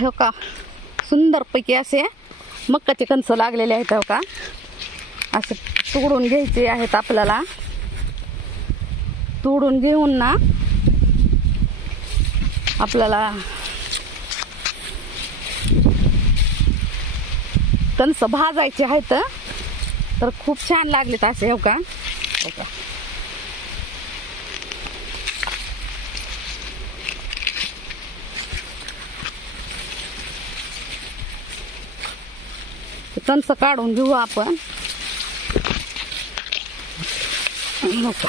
हो का? सुंदरपैकी असे मक्काचे कणस लागलेले आहेत हो का? असे तुडून घ्यायचे आहेत आपल्याला. तुडून घेऊन ना आपल्याला कणस भाजायचे आहेत. तर खूप छान लागलेत असे हो का? हो का? ते काढून घेऊ आपण. हो का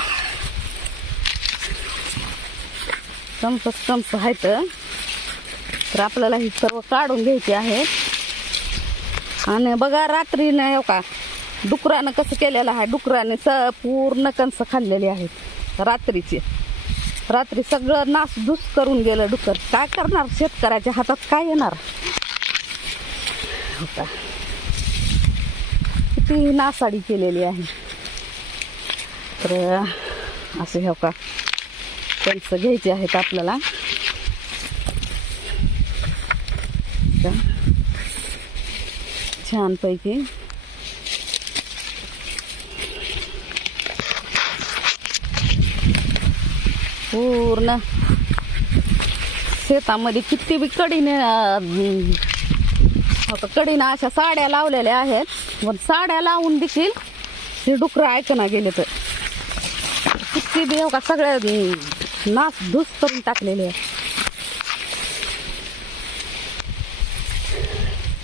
चमच चमच तर. आपल्याला ही सर्व काढून घ्यायची आहेत आणि बघा रात्री न हो का डुकरानं कसं केलेलं आहे. डुकराने स पूर्ण कणसं खाल्लेली आहेत. रात्रीचे. रात्री सगळं नासधूस करून गेलं डुकर. काय करणार? शेतकऱ्याच्या हातात काय येणार? हो वरती नासाडी केलेली आहे. तर असे हो का कणसं घ्यायचे आहेत आपल्याला. का? छानपैकी. पूर्ण. शेतामध्ये किती बी कडीने आता कडीनं अशा साड्या लावलेल्या आहेत. पण साड्या लावून देखील हे डुकरं ऐकना गेले तर. किती देव का सगळ्या अं, धूस करून टाकलेले आहे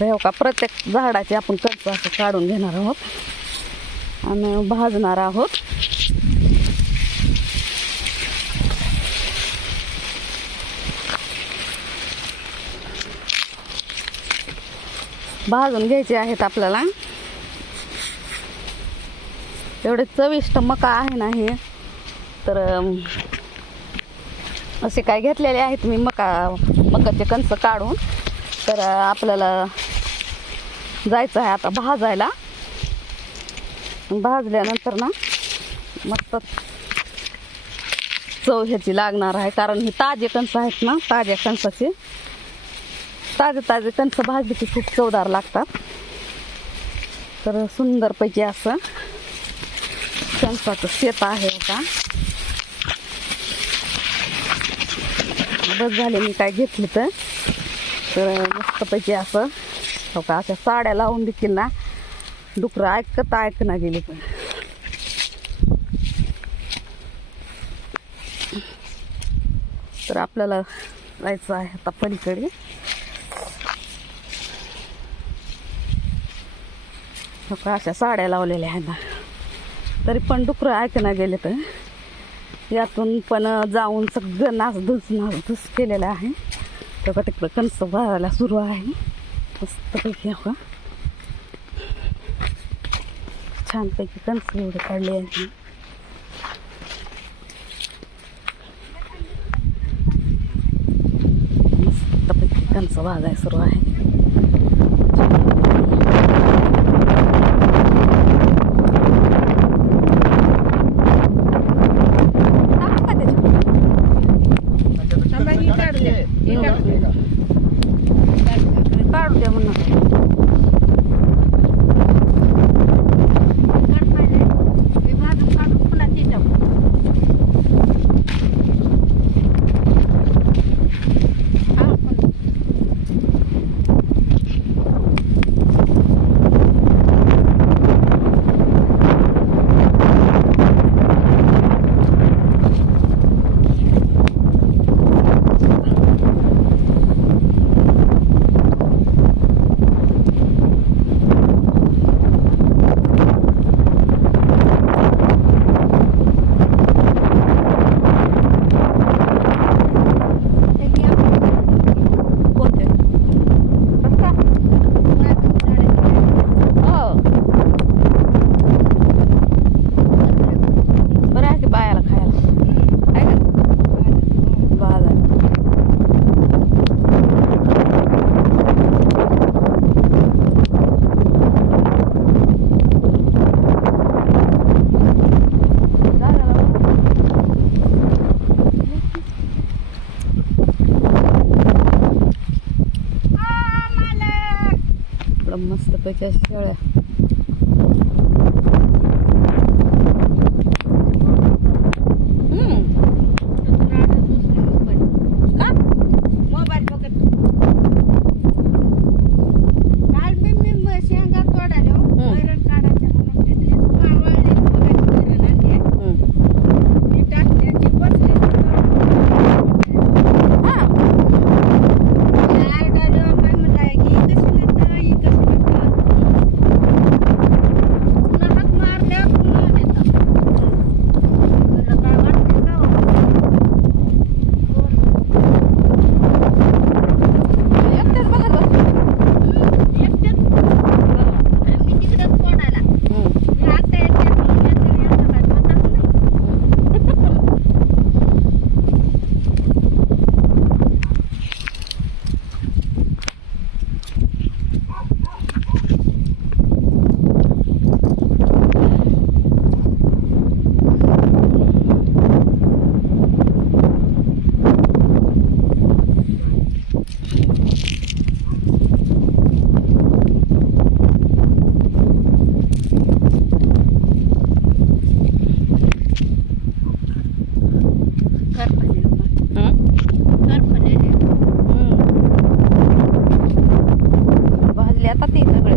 हो का प्रत्येक झाडाचे आपण कणसं असं काढून घेणार आहोत. आणि भाजणार आहोत. भाजून घ्यायचे आहेत आपल्याला. एवढे चविष्ट मका आहे ना हे. तर असे काय घेतलेले आहेत मी मका मकाचे कणस काढून. तर आपल्याला जायचं आहे आता भाजायला. भाजल्यानंतर ना मस्त चव ह्याची लागणार आहे. कारण ही ताजे कणसं आहेत ना ताज्या कणसाचे. ताजे ताजे कंच भाजीचे की खूप चवदार लागतात. तर सुंदरपैकी असं कणसाचं शेत आहे का बस झाले मी काय घेतली तर. तर मस्तपैकी असं हो का अशा साड्या लावून देखील ना. डुकरं ऐकत ऐकना गेली पण. तर आपल्याला जायचं आहे आता पलीकडे. हो अशा साड्या लावलेल्या आहेत ना. तरी पण डुकरं ऐकना गेले तर यातून पण जाऊन सगळं नासधूस नासधूस केलेलं आहे. तेव्हा तिकडं कणस भरायला सुरू आहे. मस्तपैकी हो का छानपैकी कणस एवढे काढले आहे मस्तपैकी कणस भाजाय सुरू आहे. आपलं मस्तपैकी शेळ्या. la patita,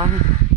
talking.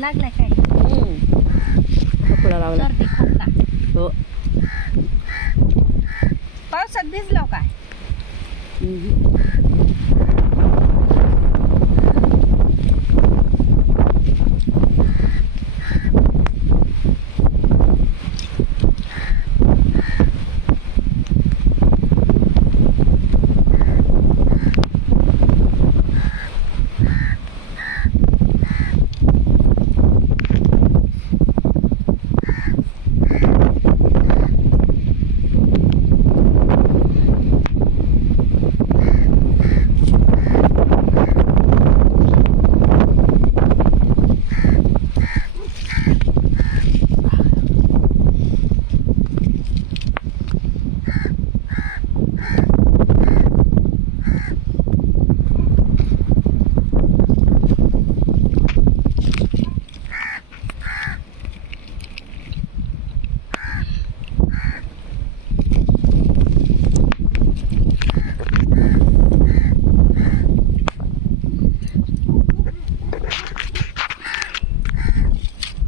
लागलाय काय? खोकला लावला? सर्दी हो. पावसात भिजलो काय?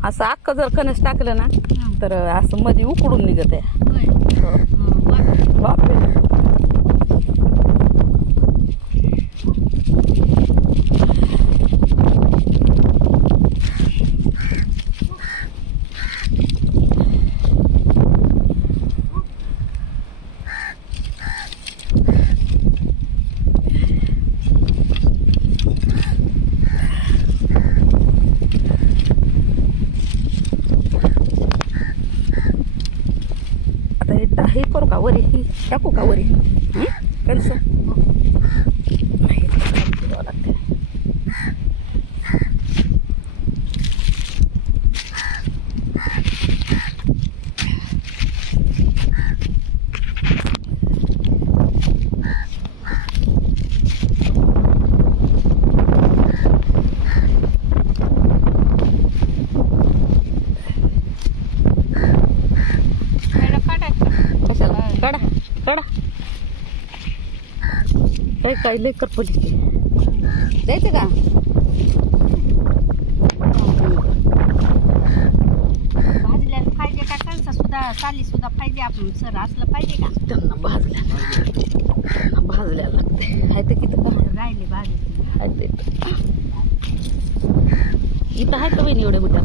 असं अख्खं जर कणस टाकलं ना तर असं मध्ये उकडून निघत आहे हो. बापरे. टाकू का काय काय लय करपली द्यायचं का? भाजल्याला पाहिजे का? कणसा सुद्धा साली सुद्धा पाहिजे आपण सर असलं पाहिजे का? त्यांना भाजल्या त्यांना भाजल्या लागते. हाय तर किती का राहिले भाजी हाय ते. इथं आहे का बहिणी एवढे मोठ्या?